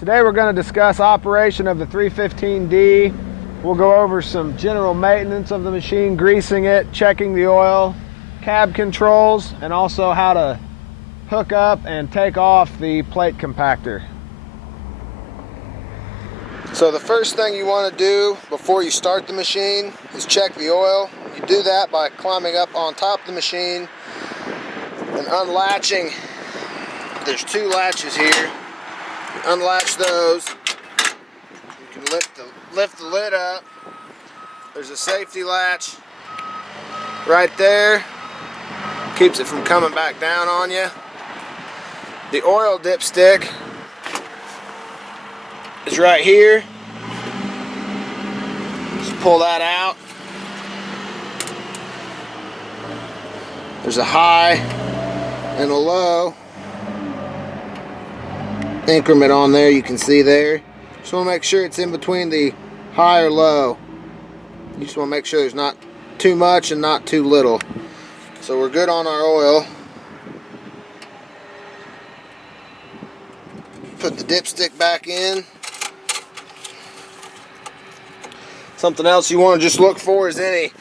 Today we're going to discuss operation of the 315D. We'll go over some general maintenance of the machine, greasing it, checking the oil, cab controls, and also how to hook up and take off the plate compactor. So the first thing you want to do before you start the machine is check the oil. You do that by climbing up on top of the machine and unlatching. There's two latches here. You unlatch those. You can lift the lid up. There's a safety latch right there. Keeps it from coming back down on you. The oil dipstick is right here. Just pull that out. There's a high and a low increment on there, you can see there. Just want to make sure it's in between the high or low. You just want to make sure there's not too much and not too little. So we're good on our oil. Put the dipstick back in. Something else you want to just look for is any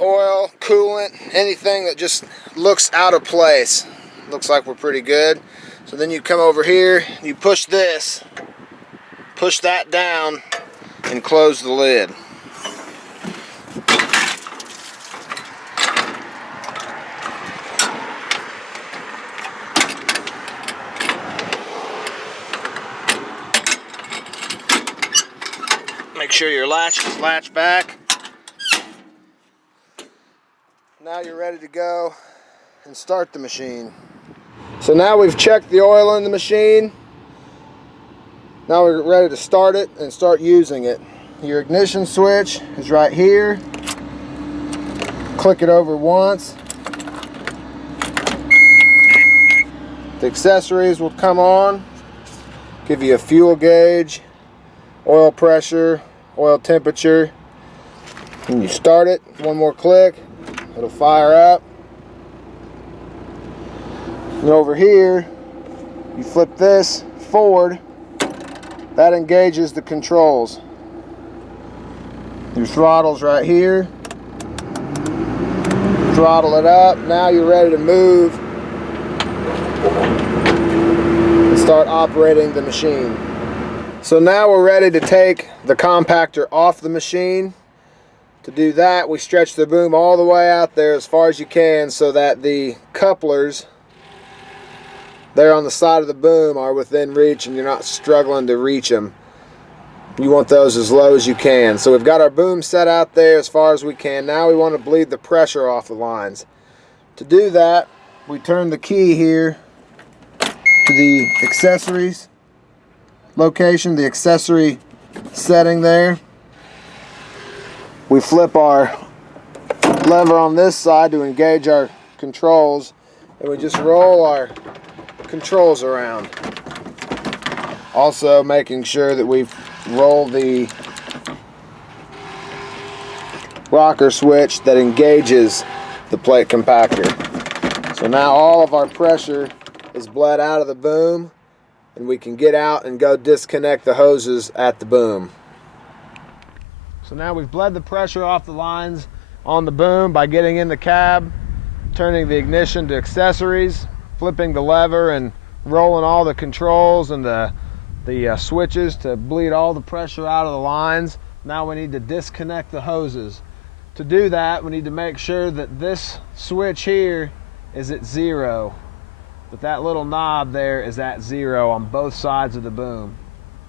oil, coolant, anything that just looks out of place. Looks like we're pretty good. So then you come over here, you push this, push that down, and close the lid. Make sure your latch is latched back. Now you're ready to go and start the machine. So now we've checked the oil in the machine. Now we're ready to start it and start using it. Your ignition switch is right here. Click it over once. The accessories will come on. Give you a fuel gauge, oil pressure, oil temperature. When you start it, one more click, it'll fire up. And over here, you flip this forward, that engages the controls. Your throttle's right here. Throttle it up. Now you're ready to move and start operating the machine. So now we're ready to take the compactor off the machine. To do that, we stretch the boom all the way out there as far as you can so that the couplers there on the side of the boom are within reach and you're not struggling to reach them. You want those as low as you can. So we've got our boom set out there as far as we can. Now we want to bleed the pressure off the lines. To do that, we turn the key here to the accessories location, the accessory setting there. We flip our lever on this side to engage our controls, and we just roll our controls around. Also making sure that we've rolled the rocker switch that engages the plate compactor. So now all of our pressure is bled out of the boom, and we can get out and go disconnect the hoses at the boom. So now we've bled the pressure off the lines on the boom by getting in the cab, turning the ignition to accessories, flipping the lever and rolling all the controls and the switches to bleed all the pressure out of the lines. Now we need to disconnect the hoses. To do that, we need to make sure that this switch here is at 0. That little knob there is at 0 on both sides of the boom.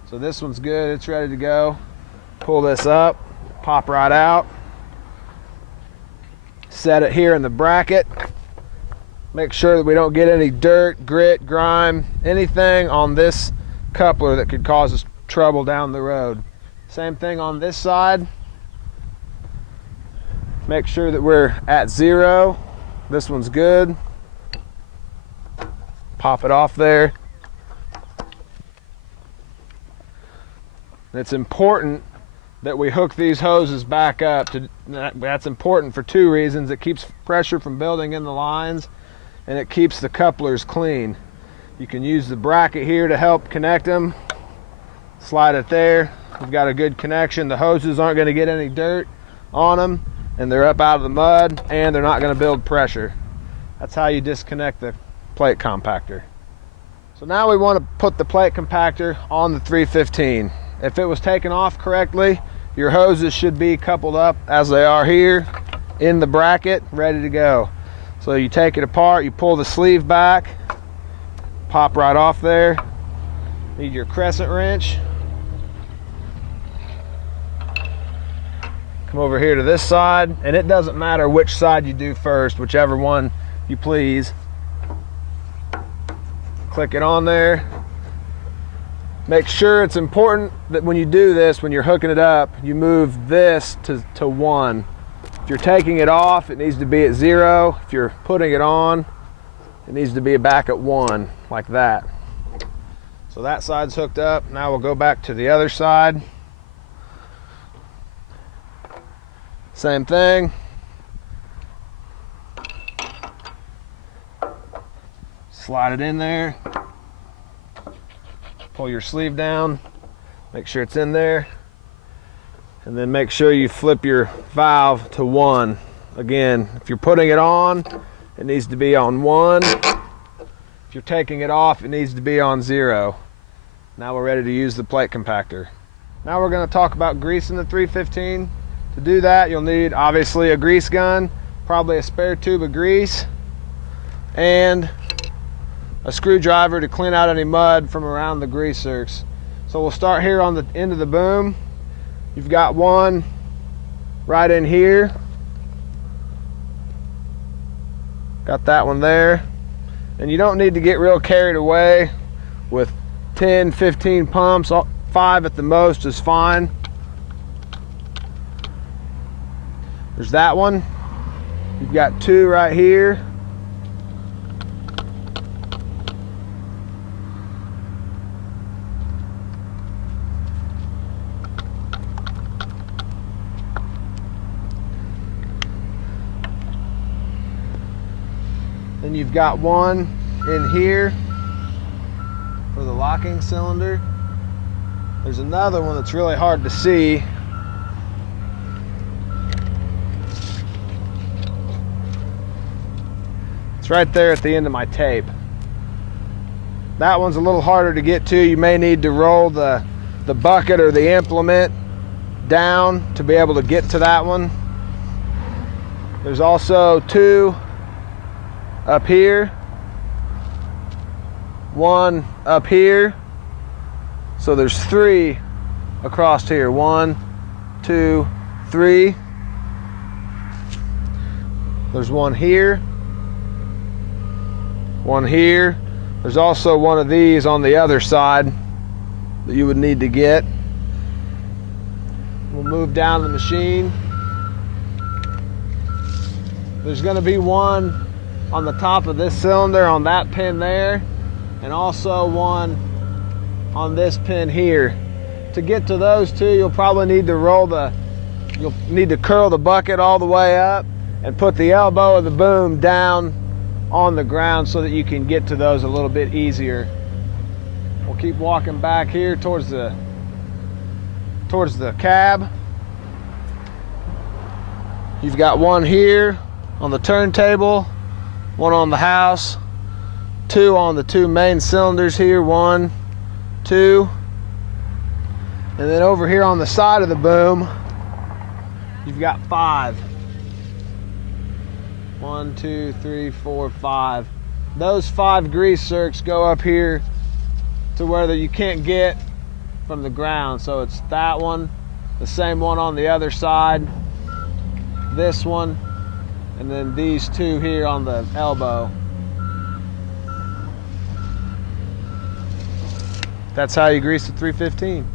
So this one's good, it's ready to go. Pull this up, pop right out. Set it here in the bracket. Make sure that we don't get any dirt, grit, grime, anything on this coupler that could cause us trouble down the road. Same thing on this side. Make sure that we're at 0. This one's good. Pop it off there. And it's important that we hook these hoses back up. That's important for two reasons. It keeps pressure from building in the lines, and it keeps the couplers clean. You can use the bracket here to help connect them, Slide it there. We've got a good connection. The hoses aren't going to get any dirt on them, and they're up out of the mud, and they're not going to build pressure. That's how you disconnect the plate compactor. So now we want to put the plate compactor on the 315. If it was taken off correctly, your hoses should be coupled up as they are here in the bracket, ready to go. So you take it apart, you pull the sleeve back, pop right off there. Need your crescent wrench. Come over here to this side, and it doesn't matter which side you do first, whichever one you please. Click it on there. Make sure it's important that when you do this, when you're hooking it up, you move this to 1. If you're taking it off, it needs to be at 0. If you're putting it on, it needs to be back at 1, like that. So that side's hooked up. Now we'll go back to the other side. Same thing. Slide it in there. Pull your sleeve down. Make sure it's in there. And then make sure you flip your valve to 1. Again, if you're putting it on, it needs to be on 1. If you're taking it off, it needs to be on 0. Now we're ready to use the plate compactor. Now we're going to talk about greasing the 315. To do that, you'll need obviously a grease gun, probably a spare tube of grease, and a screwdriver to clean out any mud from around the grease zerks. So we'll start here on the end of the boom. You've got one right in here. Got that one there. And you don't need to get real carried away with 10, 15 pumps. 5 at the most is fine. There's that one. You've got 2 right here. Then you've got one in here for the locking cylinder. There's another one that's really hard to see. It's right there at the end of my tape. That one's a little harder to get to. You may need to roll the bucket or the implement down to be able to get to that one. There's also 2 up here, 1 up here. So there's 3 across here. 1, 2, 3. There's 1 here. 1 here. There's also one of these on the other side that you would need to get. We'll move down the machine. There's going to be one on the top of this cylinder on that pin there, and also one on this pin here. To get to those 2, you'll probably need to you'll need to curl the bucket all the way up and put the elbow of the boom down on the ground so that you can get to those a little bit easier. We'll keep walking back here towards the cab. You've got one here on the turntable, one on the house, 2 on the 2 main cylinders here, 1, 2. And then over here on the side of the boom, you've got 5. 1, 2, 3, 4, 5. Those 5 grease zerks go up here to where you can't get from the ground. So it's that one, the same one on the other side, this one, and then these 2 here on the elbow. That's how you grease the 315.